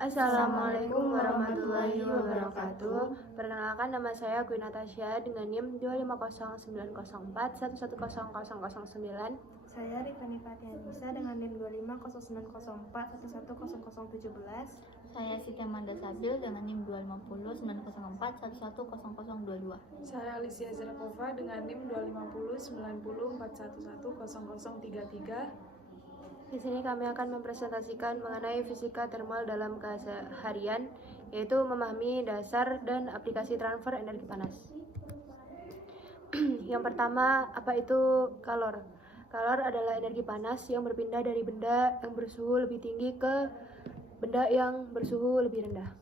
Assalamualaikum warahmatullahi wabarakatuh. Perkenalkan, nama saya Queen Natasha dengan NIM 2509041100009. Saya Rifani Fatianisa dengan NIM 2509041100017. Saya Siti Amanda Sabil dengan NIM 2509041100022. Saya Alicia Zrakova dengan NIM 2509041100033. Di sini kami akan mempresentasikan mengenai fisika termal dalam keseharian, yaitu memahami dasar dan aplikasi transfer energi panas. Yang pertama, apa itu kalor? Kalor adalah energi panas yang berpindah dari benda yang bersuhu lebih tinggi ke benda yang bersuhu lebih rendah.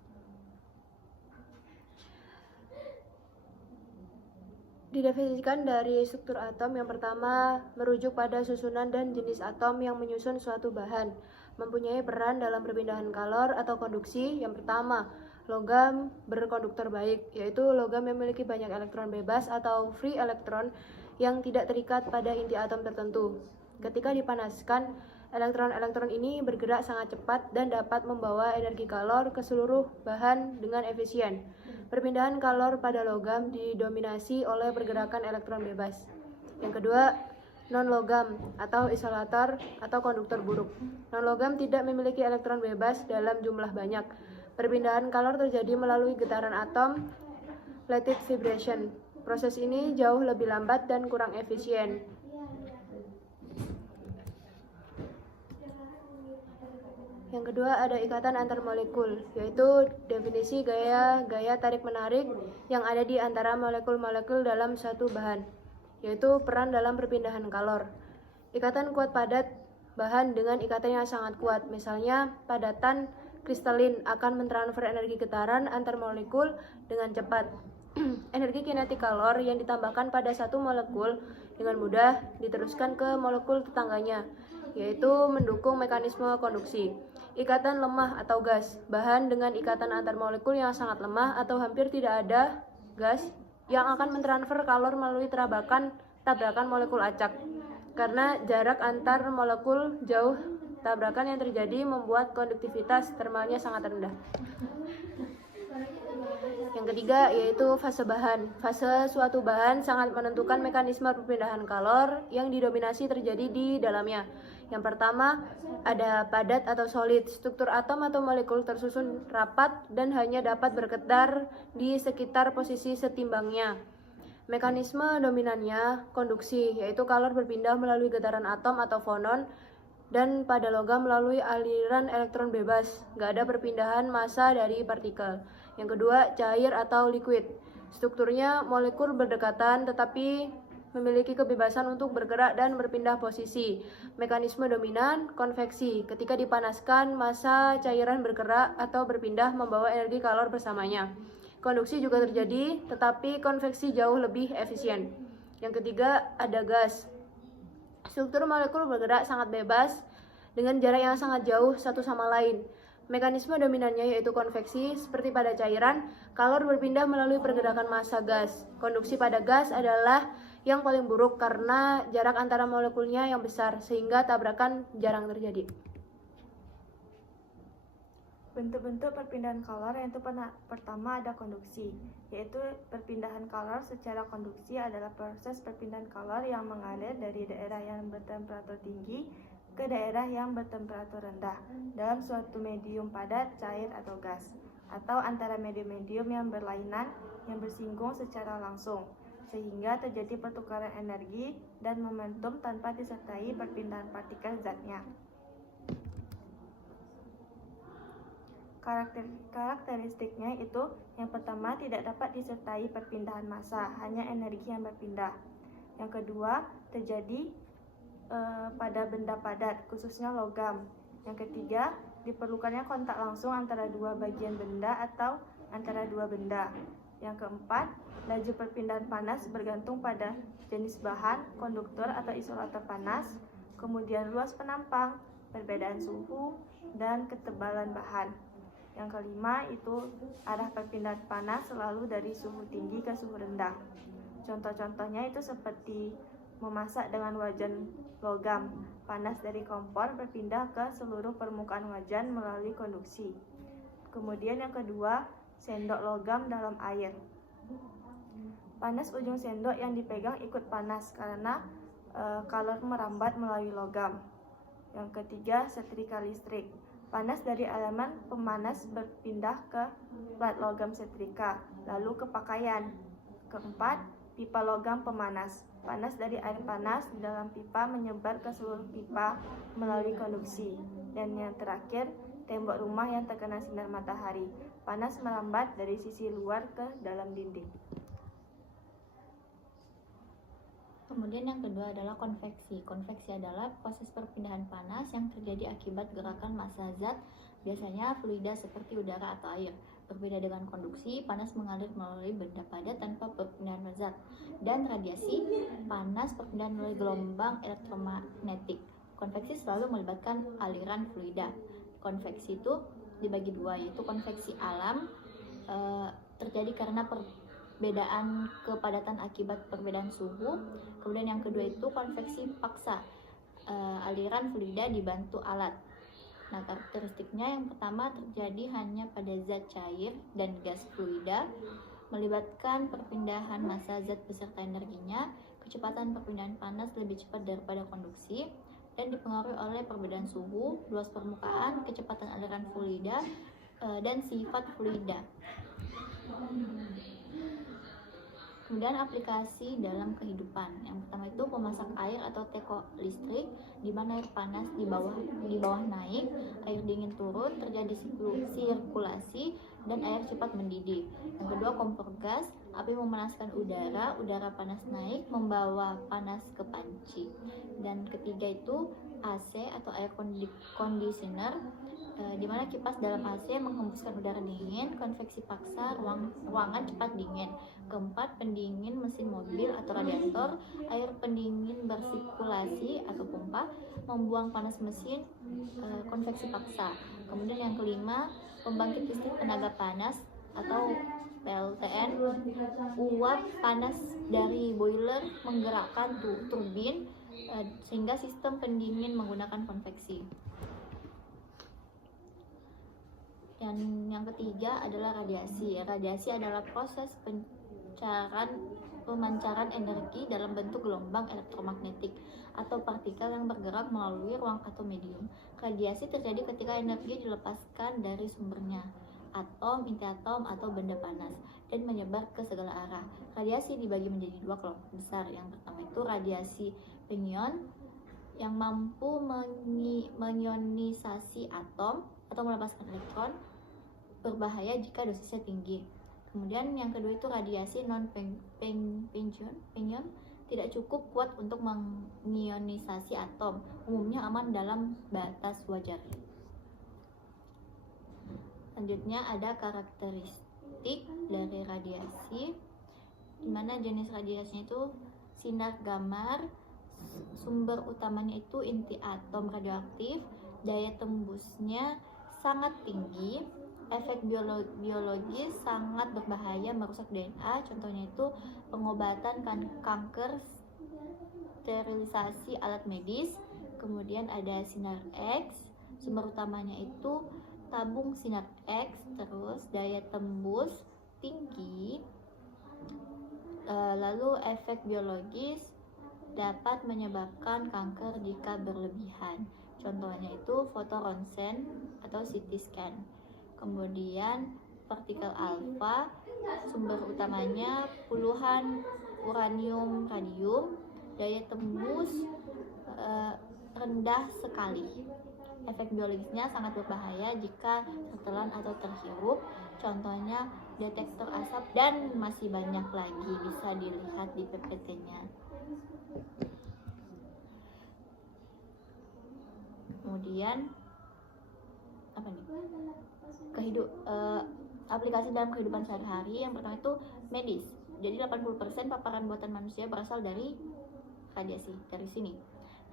Didefinisikan dari struktur atom. Yang pertama, merujuk pada susunan dan jenis atom yang menyusun suatu bahan, mempunyai peran dalam perpindahan kalor atau konduksi. Yang pertama, logam berkonduktor baik, yaitu logam yang memiliki banyak elektron bebas atau free elektron yang tidak terikat pada inti atom tertentu. Ketika dipanaskan, elektron-elektron ini bergerak sangat cepat dan dapat membawa energi kalor ke seluruh bahan dengan efisien. Perpindahan kalor pada logam didominasi oleh pergerakan elektron bebas. Yang kedua, non-logam atau isolator atau konduktor buruk. Non-logam tidak memiliki elektron bebas dalam jumlah banyak. Perpindahan kalor terjadi melalui getaran atom, lattice vibration. Proses ini jauh lebih lambat dan kurang efisien. Yang kedua, ada ikatan antar molekul, yaitu definisi gaya tarik-menarik yang ada di antara molekul-molekul dalam satu bahan, yaitu peran dalam perpindahan kalor. Ikatan kuat padat bahan dengan ikatan yang sangat kuat, misalnya padatan kristalin akan mentransfer energi getaran antar molekul dengan cepat. Energi kinetik kalor yang ditambahkan pada satu molekul dengan mudah diteruskan ke molekul tetangganya, yaitu mendukung mekanisme konduksi. Ikatan lemah atau gas, bahan dengan ikatan antar molekul yang sangat lemah atau hampir tidak ada gas yang akan mentransfer kalor melalui tabrakan molekul acak. Karena jarak antar molekul jauh, tabrakan yang terjadi membuat konduktivitas termalnya sangat rendah. Yang ketiga, yaitu fase bahan. Fase suatu bahan sangat menentukan mekanisme perpindahan kalor yang didominasi terjadi di dalamnya. Yang pertama, ada padat atau solid. Struktur atom atau molekul tersusun rapat dan hanya dapat bergetar di sekitar posisi setimbangnya. Mekanisme dominannya konduksi, yaitu kalor berpindah melalui getaran atom atau fonon, dan pada logam melalui aliran elektron bebas. Gak ada perpindahan massa dari partikel. Yang kedua, cair atau liquid. Strukturnya molekul berdekatan tetapi memiliki kebebasan untuk bergerak dan berpindah posisi. Mekanisme dominan, konveksi. Ketika dipanaskan, massa cairan bergerak atau berpindah membawa energi kalor bersamanya. Konduksi juga terjadi, tetapi konveksi jauh lebih efisien. Yang ketiga, ada gas. Struktur molekul bergerak sangat bebas dengan jarak yang sangat jauh satu sama lain. Mekanisme dominannya yaitu konveksi. Seperti pada cairan, kalor berpindah melalui pergerakan massa gas. Konduksi pada gas adalah yang paling buruk karena jarak antara molekulnya yang besar, sehingga tabrakan jarang terjadi. Bentuk-bentuk perpindahan kalor yang itu pertama ada konduksi, yaitu perpindahan kalor secara konduksi adalah proses perpindahan kalor yang mengalir dari daerah yang bertemperatur tinggi ke daerah yang bertemperatur rendah dalam suatu medium padat, cair, atau gas, atau antara medium-medium yang berlainan yang bersinggung secara langsung, sehingga terjadi pertukaran energi dan momentum tanpa disertai perpindahan partikel zatnya. Karakteristiknya itu yang pertama tidak dapat disertai perpindahan massa, hanya energi yang berpindah. Yang kedua, terjadi pada benda padat, khususnya logam. Yang ketiga, diperlukannya kontak langsung antara dua bagian benda atau antara dua benda. Yang keempat, laju perpindahan panas bergantung pada jenis bahan, konduktor atau isolator panas, kemudian luas penampang, perbedaan suhu, dan ketebalan bahan. Yang kelima itu arah perpindahan panas selalu dari suhu tinggi ke suhu rendah. Contoh-contohnya itu seperti memasak dengan wajan logam, panas dari kompor berpindah ke seluruh permukaan wajan melalui konduksi. Kemudian yang kedua, sendok logam dalam air. Panas ujung sendok yang dipegang ikut panas karena kalor merambat melalui logam. Yang ketiga, setrika listrik. Panas dari elemen pemanas berpindah ke plat logam setrika, lalu ke pakaian. Keempat, pipa logam pemanas. Panas dari air panas di dalam pipa menyebar ke seluruh pipa melalui konduksi. Dan yang terakhir, tembok rumah yang terkena sinar matahari. Panas merambat dari sisi luar ke dalam dinding. Kemudian yang kedua adalah konveksi. Konveksi adalah proses perpindahan panas yang terjadi akibat gerakan massa zat, biasanya fluida seperti udara atau air. Berbeda dengan konduksi, panas mengalir melalui benda padat tanpa perpindahan zat. Dan radiasi, panas perpindahan melalui gelombang elektromagnetik. Konveksi selalu melibatkan aliran fluida. Konveksi itu dibagi dua, yaitu konveksi alam, terjadi karena perbedaan kepadatan akibat perbedaan suhu. Kemudian yang kedua itu konveksi paksa, aliran fluida dibantu alat. Nah, karakteristiknya yang pertama terjadi hanya pada zat cair dan gas fluida, melibatkan perpindahan massa zat beserta energinya. Kecepatan perpindahan panas lebih cepat daripada konduksi dan dipengaruhi oleh perbedaan suhu, luas permukaan, kecepatan aliran fluida, dan sifat fluida. Kemudian aplikasi dalam kehidupan. Yang pertama itu pemasak air atau teko listrik, di mana air panas di bawah naik, air dingin turun, terjadi sirkulasi dan air cepat mendidih. Yang kedua kompor gas, api memanaskan udara panas naik membawa panas ke panci. Dan ketiga itu AC atau air conditioner, di mana kipas dalam AC menghembuskan udara dingin, konveksi paksa ruangan cepat dingin. Keempat, pendingin mesin mobil atau radiator, air pendingin bersirkulasi atau pompa membuang panas mesin, konveksi paksa. Kemudian yang kelima, pembangkit listrik tenaga panas atau PLTN, uap panas dari boiler menggerakkan turbin, sehingga sistem pendingin menggunakan konveksi. Dan yang ketiga adalah radiasi. Radiasi adalah proses pemancaran energi dalam bentuk gelombang elektromagnetik atau partikel yang bergerak melalui ruang atau medium. Radiasi terjadi ketika energi dilepaskan dari sumbernya, atom, inti atom, atau benda panas, dan menyebar ke segala arah. Radiasi dibagi menjadi dua kelompok besar. Yang pertama itu radiasi pengion yang mampu mengionisasi atom atau melepaskan elektron, berbahaya jika dosisnya tinggi. Kemudian yang kedua itu radiasi non-pengion, tidak cukup kuat untuk mengionisasi atom, umumnya aman dalam batas wajar. Selanjutnya ada karakteristik dari radiasi, di mana jenis radiasinya itu sinar gamma, sumber utamanya itu inti atom radioaktif, daya tembusnya sangat tinggi, efek biologis sangat berbahaya, merusak DNA, contohnya itu pengobatan kanker, sterilisasi alat medis. Kemudian ada sinar X, sumber utamanya itu tabung sinar X, terus daya tembus tinggi, lalu efek biologis dapat menyebabkan kanker jika berlebihan, contohnya itu fotoronsen atau CT scan. Kemudian partikel alfa, sumber utamanya puluhan uranium radium, daya tembus rendah sekali. Efek biologisnya sangat berbahaya jika tertelan atau terhirup, contohnya detektor asap, dan masih banyak lagi, bisa dilihat di PPT-nya. Kemudian apa nih? Aplikasi dalam kehidupan sehari-hari. Yang pertama itu medis. Jadi 80% paparan buatan manusia berasal dari radiasi, dari sini.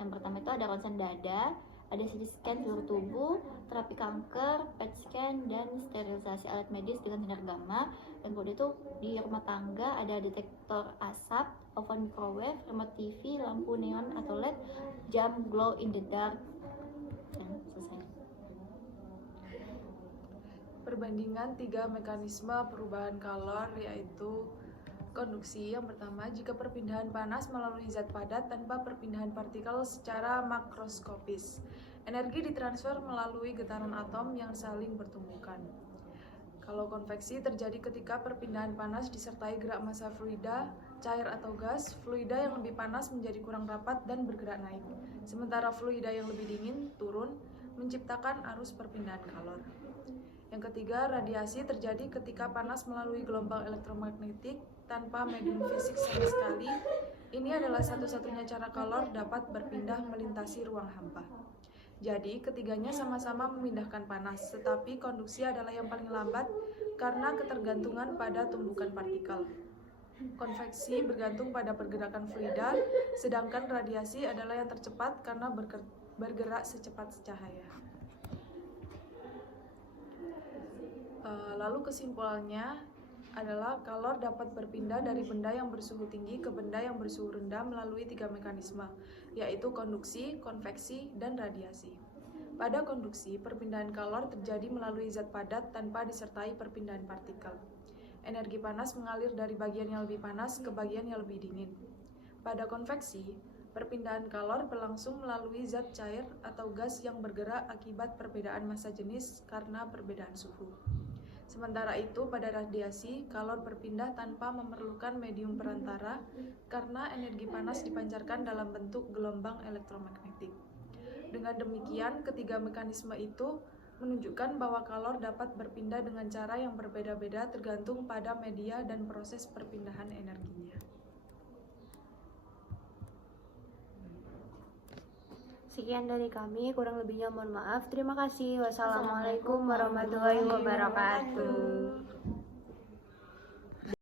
Yang pertama itu ada ronsen dada, ada CT scan seluruh tubuh, terapi kanker, PET scan, dan sterilisasi alat medis dengan sinar gamma. Dan kemudian itu di rumah tangga ada detektor asap, oven microwave, remote TV, lampu neon atau LED, jam glow in the dark. Dan selesai. perbandingan 3 mekanisme perubahan kalor, yaitu konduksi. Yang pertama, jika perpindahan panas melalui zat padat tanpa perpindahan partikel secara makroskopis, energi ditransfer melalui getaran atom yang saling bertumbukan. Kalau konveksi terjadi ketika perpindahan panas disertai gerak massa fluida, cair atau gas. Fluida yang lebih panas menjadi kurang rapat dan bergerak naik, sementara fluida yang lebih dingin turun, menciptakan arus perpindahan kalor. Yang ketiga, radiasi terjadi ketika panas melalui gelombang elektromagnetik tanpa medium fisik sama sekali. Ini adalah satu-satunya cara kalor dapat berpindah melintasi ruang hampa. Jadi, ketiganya sama-sama memindahkan panas, tetapi konduksi adalah yang paling lambat karena ketergantungan pada tumbukan partikel. Konveksi bergantung pada pergerakan fluida, sedangkan radiasi adalah yang tercepat karena bergerak secepat cahaya. Lalu kesimpulannya adalah kalor dapat berpindah dari benda yang bersuhu tinggi ke benda yang bersuhu rendah melalui 3 mekanisme, yaitu konduksi, konveksi, dan radiasi. Pada konduksi, perpindahan kalor terjadi melalui zat padat tanpa disertai perpindahan partikel. Energi panas mengalir dari bagian yang lebih panas ke bagian yang lebih dingin. Pada konveksi, perpindahan kalor berlangsung melalui zat cair atau gas yang bergerak akibat perbedaan massa jenis karena perbedaan suhu. Sementara itu, pada radiasi, kalor berpindah tanpa memerlukan medium perantara karena energi panas dipancarkan dalam bentuk gelombang elektromagnetik. Dengan demikian, ketiga mekanisme itu menunjukkan bahwa kalor dapat berpindah dengan cara yang berbeda-beda tergantung pada media dan proses perpindahan energinya. Sekian dari kami, kurang lebihnya mohon maaf. Terima kasih. Wassalamualaikum warahmatullahi wabarakatuh.